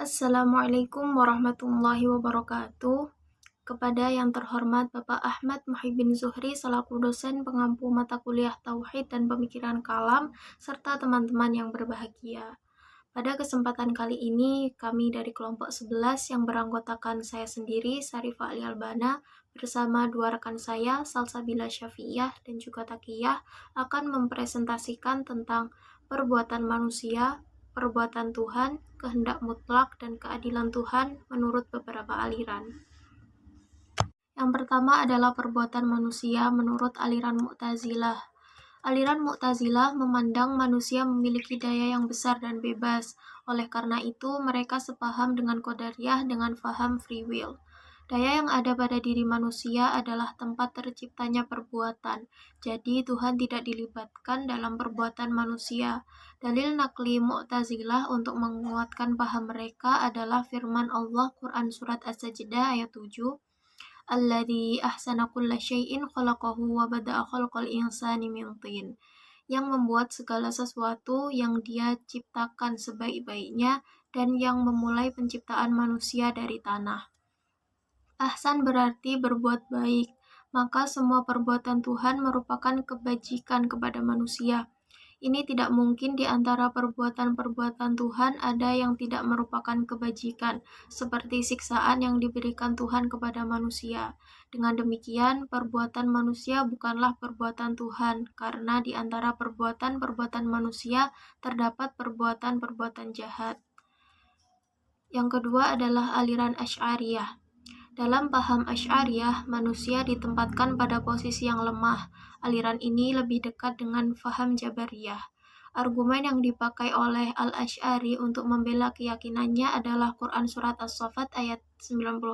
Assalamualaikum warahmatullahi wabarakatuh. Kepada yang terhormat Bapak Ahmad Muhyiddin Zuhri selaku dosen pengampu mata kuliah Tauhid dan Pemikiran Kalam, serta teman-teman yang berbahagia. Pada kesempatan kali ini, kami dari kelompok 11 yang beranggotakan saya sendiri, Sarifah Ali Albana, bersama dua rekan saya, Salsabila Syafi'iyah dan juga Takiyah, akan mempresentasikan tentang perbuatan manusia, perbuatan Tuhan, kehendak mutlak, dan keadilan Tuhan menurut beberapa aliran. Yang pertama adalah perbuatan manusia menurut aliran Mu'tazilah. Aliran Mu'tazilah memandang manusia memiliki daya yang besar dan bebas. Oleh karena itu, mereka sepaham dengan Qadariyah dengan faham free will. Daya yang ada pada diri manusia adalah tempat terciptanya perbuatan. Jadi, Tuhan tidak dilibatkan dalam perbuatan manusia. Dalil nakli Mu'tazilah untuk menguatkan paham mereka adalah firman Allah Quran Surat As-Sajdah ayat 7. Alladzi ahsana kulla syai'in khalaqahu wa bada'a khalqal insani min tin, yang membuat segala sesuatu yang dia ciptakan sebaik-baiknya dan yang memulai penciptaan manusia dari tanah. Ahsan berarti berbuat baik, maka semua perbuatan Tuhan merupakan kebajikan kepada manusia. Ini tidak mungkin di antara perbuatan-perbuatan Tuhan ada yang tidak merupakan kebajikan, seperti siksaan yang diberikan Tuhan kepada manusia. Dengan demikian, perbuatan manusia bukanlah perbuatan Tuhan, karena di antara perbuatan-perbuatan manusia terdapat perbuatan-perbuatan jahat. Yang kedua adalah aliran Asy'ariyah. Dalam paham Asy'ariyah, manusia ditempatkan pada posisi yang lemah. Aliran ini lebih dekat dengan faham Jabariyah. Argumen yang dipakai oleh Al-Asy'ari untuk membela keyakinannya adalah Quran Surat As-Saffat ayat 96,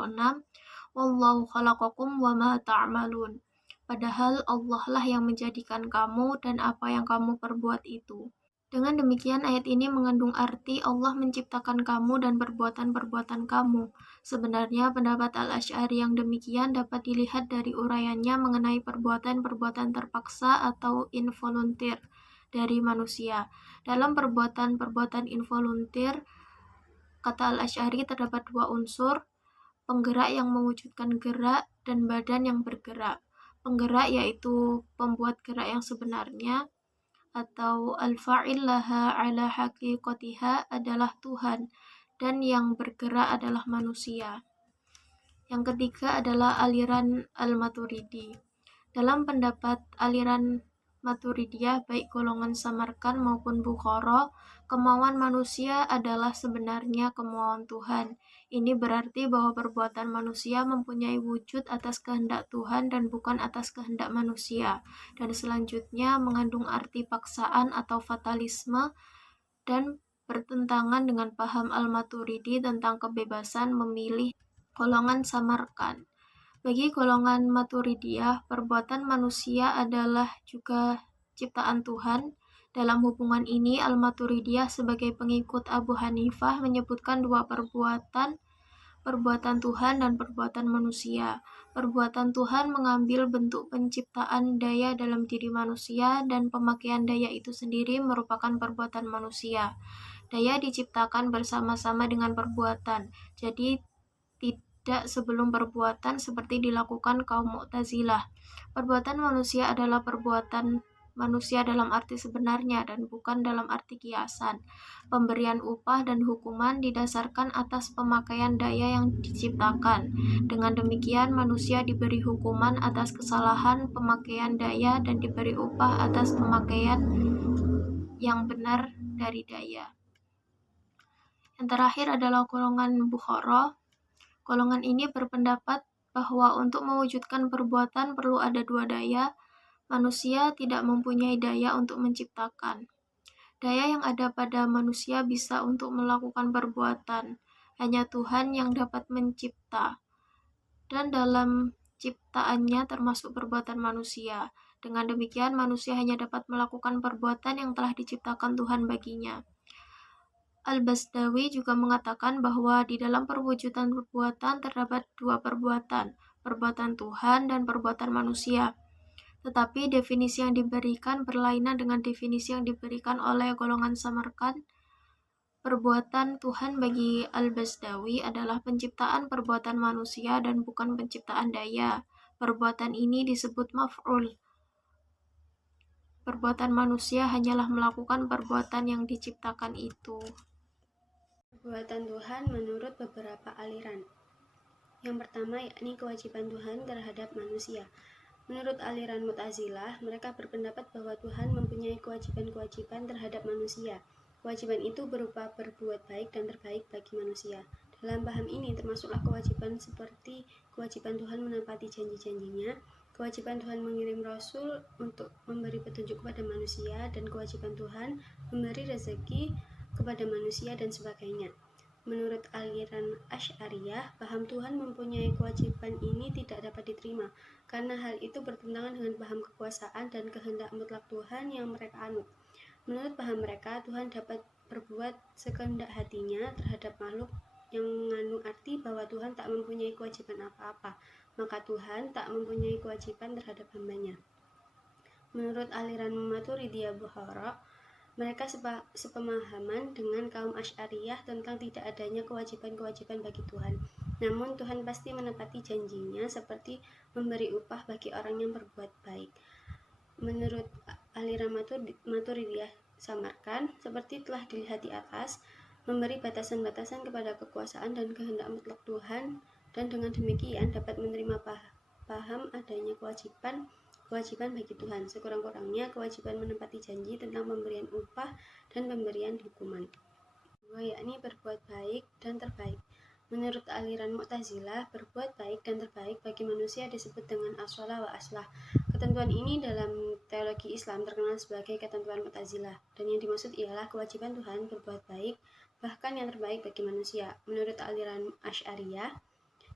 Wallahu khalaqakum wa ma ta'malun. Padahal Allah lah yang menjadikan kamu dan apa yang kamu perbuat itu. Dengan demikian, ayat ini mengandung arti Allah menciptakan kamu dan perbuatan-perbuatan kamu. Sebenarnya, pendapat Al-Asy'ari yang demikian dapat dilihat dari uraiannya mengenai perbuatan-perbuatan terpaksa atau involuntir dari manusia. Dalam perbuatan-perbuatan involuntir, kata Al-Asy'ari terdapat dua unsur, penggerak yang mewujudkan gerak dan badan yang bergerak. Penggerak yaitu pembuat gerak yang sebenarnya, atau al-fa'il laha ala haqiqatiha adalah Tuhan, dan yang bergerak adalah manusia. Yang ketiga adalah aliran Al-Maturidi. Dalam pendapat aliran Maturidiyah, baik golongan Samarkand maupun Bukhara, kemauan manusia adalah sebenarnya kemauan Tuhan. Ini berarti bahwa perbuatan manusia mempunyai wujud atas kehendak Tuhan dan bukan atas kehendak manusia. Dan selanjutnya mengandung arti paksaan atau fatalisme dan bertentangan dengan paham Al-Maturidi tentang kebebasan memilih golongan Samarkand. Bagi golongan Maturidiyah, perbuatan manusia adalah juga ciptaan Tuhan. Dalam hubungan ini, Al-Maturidiyah sebagai pengikut Abu Hanifah menyebutkan dua perbuatan Tuhan dan perbuatan manusia. Perbuatan Tuhan mengambil bentuk penciptaan daya dalam diri manusia, dan pemakaian daya itu sendiri merupakan perbuatan manusia. Daya diciptakan bersama-sama dengan perbuatan, jadi tidak sebelum perbuatan seperti dilakukan kaum Mu'tazilah. Perbuatan manusia adalah perbuatan manusia dalam arti sebenarnya dan bukan dalam arti kiasan. Pemberian upah dan hukuman didasarkan atas pemakaian daya yang diciptakan. Dengan demikian, manusia diberi hukuman atas kesalahan pemakaian daya dan diberi upah atas pemakaian yang benar dari daya. Yang terakhir adalah golongan Bukhara. Golongan ini berpendapat bahwa untuk mewujudkan perbuatan perlu ada dua daya. Manusia tidak mempunyai daya untuk menciptakan. Daya yang ada pada manusia bisa untuk melakukan perbuatan. Hanya Tuhan yang dapat mencipta. Dan dalam ciptaannya termasuk perbuatan manusia. Dengan demikian, manusia hanya dapat melakukan perbuatan yang telah diciptakan Tuhan baginya. Al-Basdawi juga mengatakan bahwa di dalam perwujudan perbuatan terdapat dua perbuatan Tuhan dan perbuatan manusia. Tetapi definisi yang diberikan berlainan dengan definisi yang diberikan oleh golongan Samarkand. Perbuatan Tuhan bagi Al-Basdawi adalah penciptaan perbuatan manusia dan bukan penciptaan daya. Perbuatan ini disebut maf'ul. Perbuatan manusia hanyalah melakukan perbuatan yang diciptakan itu. Perbuatan Tuhan menurut beberapa aliran. Yang pertama yakni kewajiban Tuhan terhadap manusia. Menurut aliran Mu'tazilah, mereka berpendapat bahwa Tuhan mempunyai kewajiban-kewajiban terhadap manusia. Kewajiban itu berupa berbuat baik dan terbaik bagi manusia. Dalam paham ini termasuklah kewajiban seperti kewajiban Tuhan menepati janji-janjinya, kewajiban Tuhan mengirim Rasul untuk memberi petunjuk kepada manusia, dan kewajiban Tuhan memberi rezeki kepada manusia dan sebagainya. Menurut aliran Asy'ariyah, paham Tuhan mempunyai kewajiban ini tidak dapat diterima, karena hal itu bertentangan dengan paham kekuasaan dan kehendak mutlak Tuhan yang mereka anut. Menurut paham mereka, Tuhan dapat berbuat sekehendak hatinya terhadap makhluk yang mengandung arti bahwa Tuhan tak mempunyai kewajiban apa-apa, maka Tuhan tak mempunyai kewajiban terhadap hambanya. Menurut aliran Maturidiyah Bukhara, mereka sepemahaman dengan kaum Asy'ariyah tentang tidak adanya kewajiban-kewajiban bagi Tuhan. Namun Tuhan pasti menepati janjinya seperti memberi upah bagi orang yang berbuat baik. Menurut aliran Maturidiyah Samarkan, seperti telah dilihat di atas, memberi batasan-batasan kepada kekuasaan dan kehendak mutlak Tuhan, dan dengan demikian dapat menerima paham adanya kewajiban bagi Tuhan, sekurang-kurangnya kewajiban menepati janji tentang pemberian upah dan pemberian hukuman. Dua, yakni berbuat baik dan terbaik. Menurut aliran Mu'tazilah, berbuat baik dan terbaik bagi manusia disebut dengan as-shalah wa aslah. Ketentuan ini dalam teologi Islam terkenal sebagai ketentuan Mu'tazilah, dan yang dimaksud ialah kewajiban Tuhan berbuat baik, bahkan yang terbaik bagi manusia. Menurut aliran Asy'ariyah,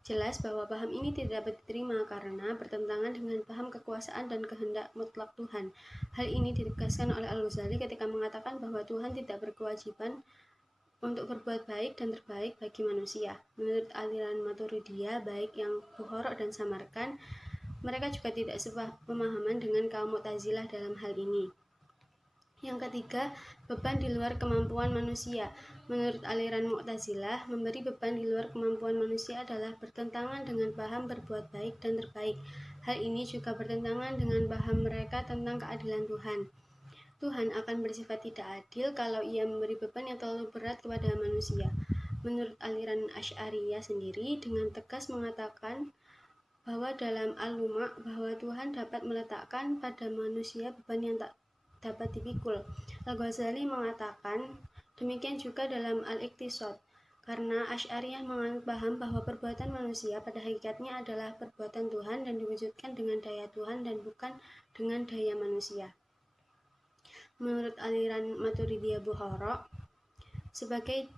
jelas bahwa paham ini tidak dapat diterima karena bertentangan dengan paham kekuasaan dan kehendak mutlak Tuhan. Hal ini ditegaskan oleh Al-Ghazali ketika mengatakan bahwa Tuhan tidak berkewajiban untuk berbuat baik dan terbaik bagi manusia. Menurut aliran Maturidiyah, baik yang Bukhara dan Samarkan, mereka juga tidak sepemahaman dengan kaum Mu'tazilah dalam hal ini. Yang ketiga, beban di luar kemampuan manusia. Menurut aliran Mu'tazilah, memberi beban di luar kemampuan manusia adalah bertentangan dengan paham berbuat baik dan terbaik. Hal ini juga bertentangan dengan paham mereka tentang keadilan Tuhan. Tuhan akan bersifat tidak adil kalau ia memberi beban yang terlalu berat kepada manusia. Menurut aliran Asy'ariyah sendiri, dengan tegas mengatakan bahwa dalam Al-Luma' bahwa Tuhan dapat meletakkan pada manusia beban yang tak dapat dipikul. Al-Ghazali mengatakan demikian juga dalam Al-Iqtisad, karena Asy'ariyah menganut paham bahwa perbuatan manusia pada hakikatnya adalah perbuatan Tuhan dan diwujudkan dengan daya Tuhan dan bukan dengan daya manusia. Menurut aliran Maturidiyah Bukhara, sebagai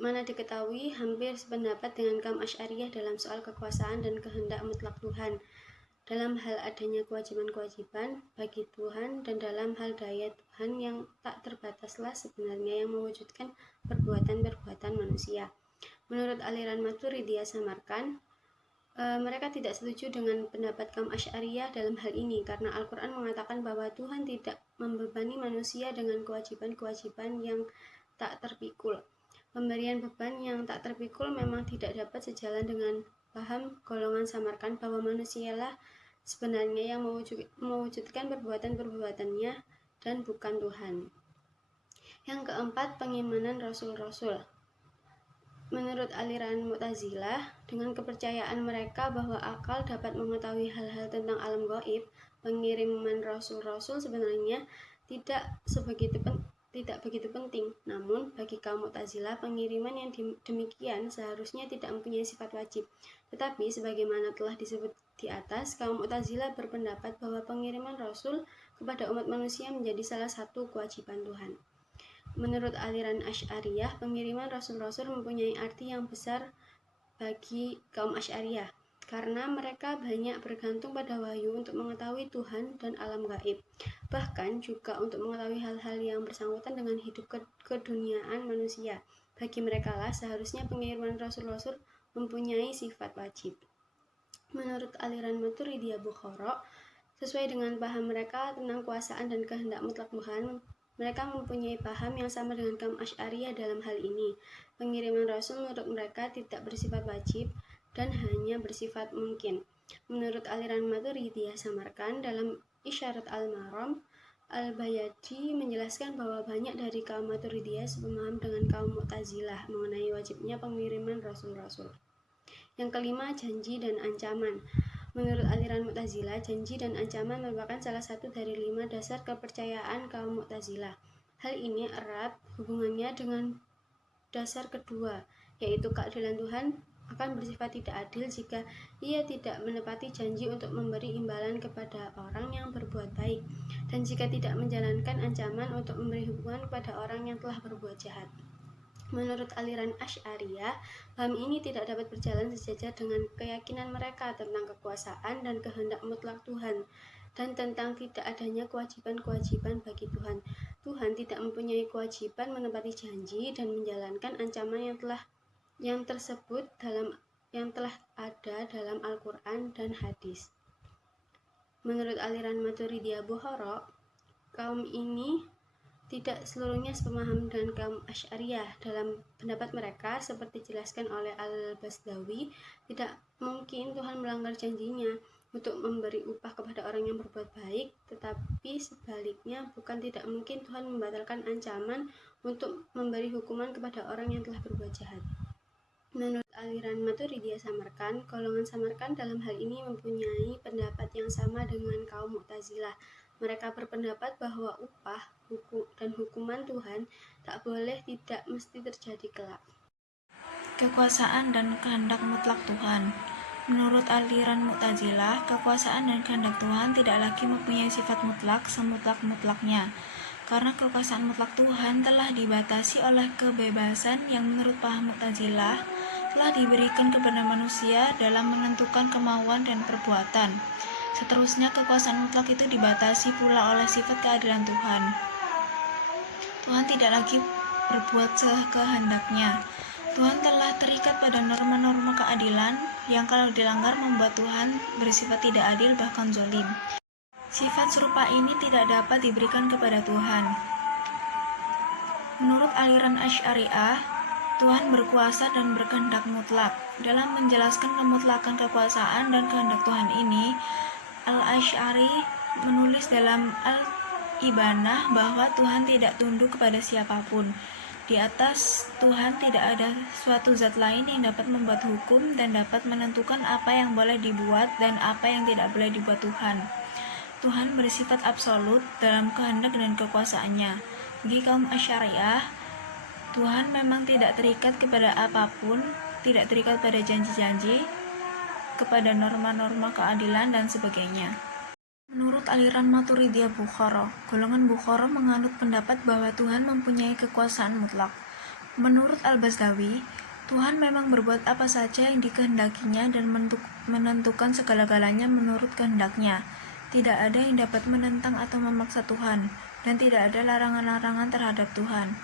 mana diketahui hampir sependapat dengan kaum Asy'ariyah dalam soal kekuasaan dan kehendak mutlak Tuhan, dalam hal adanya kewajiban-kewajiban bagi Tuhan, dan dalam hal daya Tuhan yang tak terbataslah sebenarnya yang mewujudkan perbuatan-perbuatan manusia. Menurut aliran Maturidiyah Samarkan, mereka tidak setuju dengan pendapat kaum Asy'ariyah dalam hal ini karena Al-Quran mengatakan bahwa Tuhan tidak membebani manusia dengan kewajiban-kewajiban yang tak terpikul. Pemberian beban yang tak terpikul memang tidak dapat sejalan dengan paham golongan Samarkan bahwa manusialah sebenarnya yang mewujudkan perbuatan-perbuatannya dan bukan Tuhan. Yang keempat, pengimanan Rasul-Rasul. Menurut aliran Mu'tazilah, dengan kepercayaan mereka bahwa akal dapat mengetahui hal-hal tentang alam gaib, pengiriman rasul-rasul sebenarnya tidak begitu penting. Namun, bagi kaum Mu'tazilah, pengiriman yang demikian seharusnya tidak mempunyai sifat wajib. Tetapi, sebagaimana telah disebut di atas, kaum Mu'tazilah berpendapat bahwa pengiriman rasul kepada umat manusia menjadi salah satu kewajiban Tuhan. Menurut aliran Asy'ariyah, pengiriman rasul-rasul mempunyai arti yang besar bagi kaum Asy'ariyah karena mereka banyak bergantung pada wahyu untuk mengetahui Tuhan dan alam gaib, bahkan juga untuk mengetahui hal-hal yang bersangkutan dengan hidup keduniaan manusia. Bagi mereka lah seharusnya pengiriman rasul-rasul mempunyai sifat wajib. Menurut aliran Maturidiyah Bukhara, sesuai dengan paham mereka tentang kuasaan dan kehendak mutlak Tuhan, Mereka mempunyai paham yang sama dengan kaum Asy'ariyah dalam hal ini. Pengiriman Rasul menurut mereka tidak bersifat wajib dan hanya bersifat mungkin. Menurut aliran Maturidiyah Samarkand, dalam Isyarat Al-Maram, Al-Bayadi menjelaskan bahwa banyak dari kaum Maturidiyah sepemahaman dengan kaum Mu'tazilah mengenai wajibnya pengiriman Rasul-Rasul. Yang kelima, janji dan ancaman. Menurut aliran Mu'tazilah, janji dan ancaman merupakan salah satu dari 5 dasar kepercayaan kaum Mu'tazilah. Hal ini erat hubungannya dengan dasar kedua, yaitu keadilan Tuhan akan bersifat tidak adil jika ia tidak menepati janji untuk memberi imbalan kepada orang yang berbuat baik, dan jika tidak menjalankan ancaman untuk memberi hukuman kepada orang yang telah berbuat jahat. Menurut aliran Asy'ariyah, paham ini tidak dapat berjalan sejajar dengan keyakinan mereka tentang kekuasaan dan kehendak mutlak Tuhan, dan tentang tidak adanya kewajiban-kewajiban bagi Tuhan. Tuhan tidak mempunyai kewajiban menepati janji dan menjalankan ancaman yang telah ada dalam Al-Quran dan hadis. Menurut aliran Maturidiyah Bukhara, kaum ini tidak seluruhnya sepemahaman dengan kaum Asy'ariyah. Dalam pendapat mereka, seperti dijelaskan oleh Al-Basdawi, tidak mungkin Tuhan melanggar janjinya untuk memberi upah kepada orang yang berbuat baik, tetapi sebaliknya bukan tidak mungkin Tuhan membatalkan ancaman untuk memberi hukuman kepada orang yang telah berbuat jahat. Menurut aliran Maturidiyah Samarkand, golongan Samarkand dalam hal ini mempunyai pendapat yang sama dengan kaum Mu'tazilah. Mereka berpendapat bahwa upah dan hukuman Tuhan tidak mesti terjadi kelak. Kekuasaan dan kehendak mutlak Tuhan. Menurut aliran Mu'tazilah, kekuasaan dan kehendak Tuhan tidak lagi mempunyai sifat mutlak semutlak-mutlaknya, karena kekuasaan mutlak Tuhan telah dibatasi oleh kebebasan yang menurut paham Mu'tazilah telah diberikan kepada manusia dalam menentukan kemauan dan perbuatan. Seterusnya, kekuasaan mutlak itu dibatasi pula oleh sifat keadilan Tuhan. Tuhan tidak lagi berbuat sekehendaknya. Tuhan telah terikat pada norma-norma keadilan yang kalau dilanggar membuat Tuhan bersifat tidak adil bahkan zalim. Sifat serupa ini tidak dapat diberikan kepada Tuhan. Menurut aliran Asy'ariyah, Tuhan berkuasa dan berkehendak mutlak. Dalam menjelaskan kemutlakan kekuasaan dan kehendak Tuhan ini, Al-Asy'ari menulis dalam Al-Ibanah bahwa Tuhan tidak tunduk kepada siapapun. Di atas Tuhan tidak ada suatu zat lain yang dapat membuat hukum dan dapat menentukan apa yang boleh dibuat dan apa yang tidak boleh dibuat Tuhan. Tuhan bersifat absolut dalam kehendak dan kekuasaannya. Bagi kaum Asy'ariyah, Tuhan memang tidak terikat kepada apapun, tidak terikat pada janji-janji, kepada norma-norma keadilan dan sebagainya. Menurut aliran Maturidiyah Bukhara, golongan Bukhara menganut pendapat bahwa Tuhan mempunyai kekuasaan mutlak. Menurut Al-Basdawi, Tuhan memang berbuat apa saja yang dikehendakinya dan menentukan segala-galanya menurut kehendaknya. Tidak ada yang dapat menentang atau memaksa Tuhan, dan tidak ada larangan-larangan terhadap Tuhan.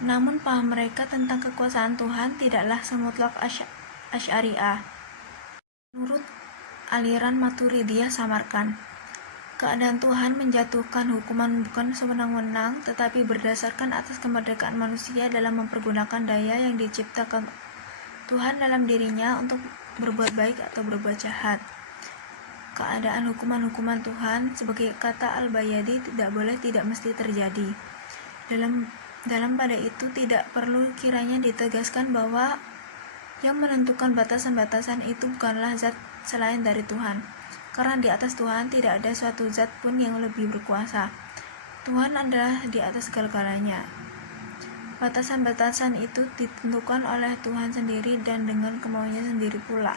Namun paham mereka tentang kekuasaan Tuhan tidaklah semutlak Asy'ariyah. Menurut aliran Maturidiyah Samarkand, keadaan Tuhan menjatuhkan hukuman bukan sewenang-wenang, tetapi berdasarkan atas kemerdekaan manusia dalam mempergunakan daya yang diciptakan Tuhan dalam dirinya untuk berbuat baik atau berbuat jahat. Keadaan hukuman-hukuman Tuhan, sebagai kata Al-Bayadi, tidak mesti terjadi. Dalam pada itu tidak perlu kiranya ditegaskan bahwa yang menentukan batasan-batasan itu bukanlah zat selain dari Tuhan, karena di atas Tuhan tidak ada suatu zat pun yang lebih berkuasa. Tuhan adalah di atas segala-galanya. Batasan-batasan itu ditentukan oleh Tuhan sendiri dan dengan kemauannya sendiri pula.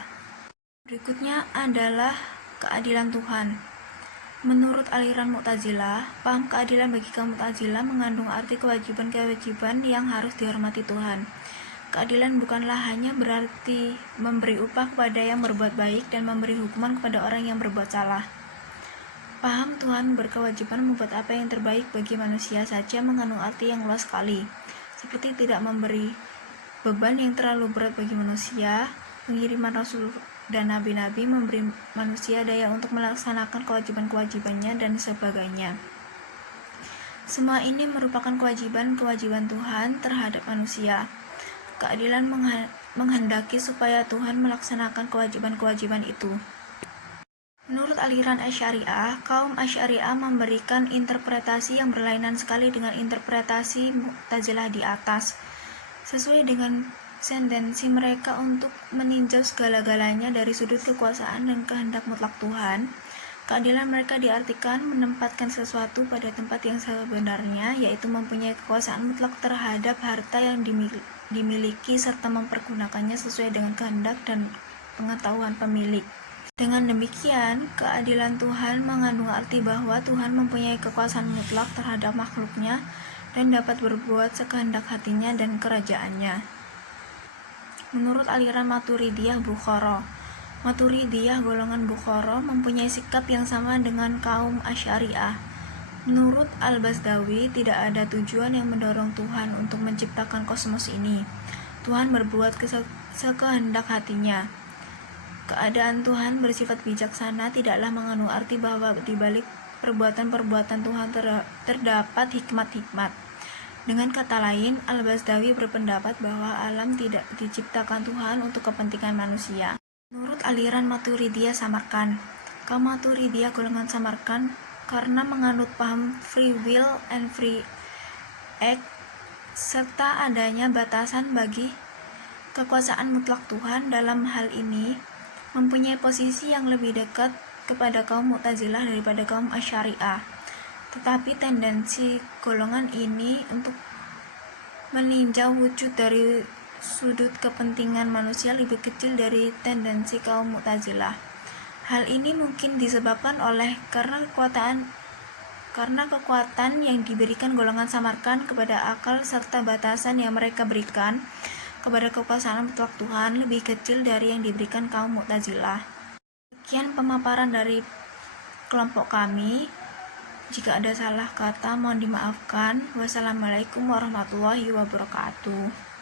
Berikutnya adalah keadilan Tuhan. Menurut aliran Mu'tazilah, paham keadilan bagi kaum Mu'tazilah mengandung arti kewajiban-kewajiban yang harus dihormati Tuhan. Keadilan bukanlah hanya berarti memberi upah kepada yang berbuat baik dan memberi hukuman kepada orang yang berbuat salah. Paham Tuhan berkewajiban membuat apa yang terbaik bagi manusia saja mengandung arti yang luas sekali, seperti tidak memberi beban yang terlalu berat bagi manusia, pengiriman Rasul dan Nabi-Nabi, memberi manusia daya untuk melaksanakan kewajiban-kewajibannya, dan sebagainya. Semua ini merupakan kewajiban-kewajiban Tuhan terhadap manusia. Keadilan menghendaki supaya Tuhan melaksanakan kewajiban-kewajiban itu. Menurut aliran Asy'ariyah, kaum Asy'ariyah memberikan interpretasi yang berlainan sekali dengan interpretasi Mu'tazilah di atas. Sesuai dengan tendensi mereka untuk meninjau segala-galanya dari sudut kekuasaan dan kehendak mutlak Tuhan, keadilan mereka diartikan menempatkan sesuatu pada tempat yang sebenarnya, yaitu mempunyai kekuasaan mutlak terhadap harta yang dimiliki serta mempergunakannya sesuai dengan kehendak dan pengetahuan pemilik. Dengan demikian, keadilan Tuhan mengandung arti bahwa Tuhan mempunyai kekuasaan mutlak terhadap makhluknya dan dapat berbuat sekehendak hatinya dan kerajaannya. Menurut aliran Maturidiyah Bukhara, Maturidiyah golongan Bukhara mempunyai sikap yang sama dengan kaum Asy'ariyah. Menurut Al-Bazdawi, tidak ada tujuan yang mendorong Tuhan untuk menciptakan kosmos ini. Tuhan berbuat sekehendak hatinya. Keadaan Tuhan bersifat bijaksana tidaklah mengandung arti bahwa di balik perbuatan-perbuatan Tuhan terdapat hikmat-hikmat. Dengan kata lain, Al-Bazdawi berpendapat bahwa alam tidak diciptakan Tuhan untuk kepentingan manusia. Menurut aliran Maturidiyah Samarkand, kaum Maturidiyah golongan Samarkand karena menganut paham free will and free act serta adanya batasan bagi kekuasaan mutlak Tuhan dalam hal ini mempunyai posisi yang lebih dekat kepada kaum Mu'tazilah daripada kaum Asy'ariyah. Tetapi tendensi golongan ini untuk meninjau wujud dari sudut kepentingan manusia lebih kecil dari tendensi kaum Mu'tazilah. Hal ini mungkin disebabkan oleh karena kekuatan yang diberikan golongan Samarkand kepada akal serta batasan yang mereka berikan kepada kekuasaan mutlak Tuhan lebih kecil dari yang diberikan kaum Mu'tazilah. Sekian pemaparan dari kelompok kami. Jika ada salah kata mohon dimaafkan. Wassalamualaikum warahmatullahi wabarakatuh.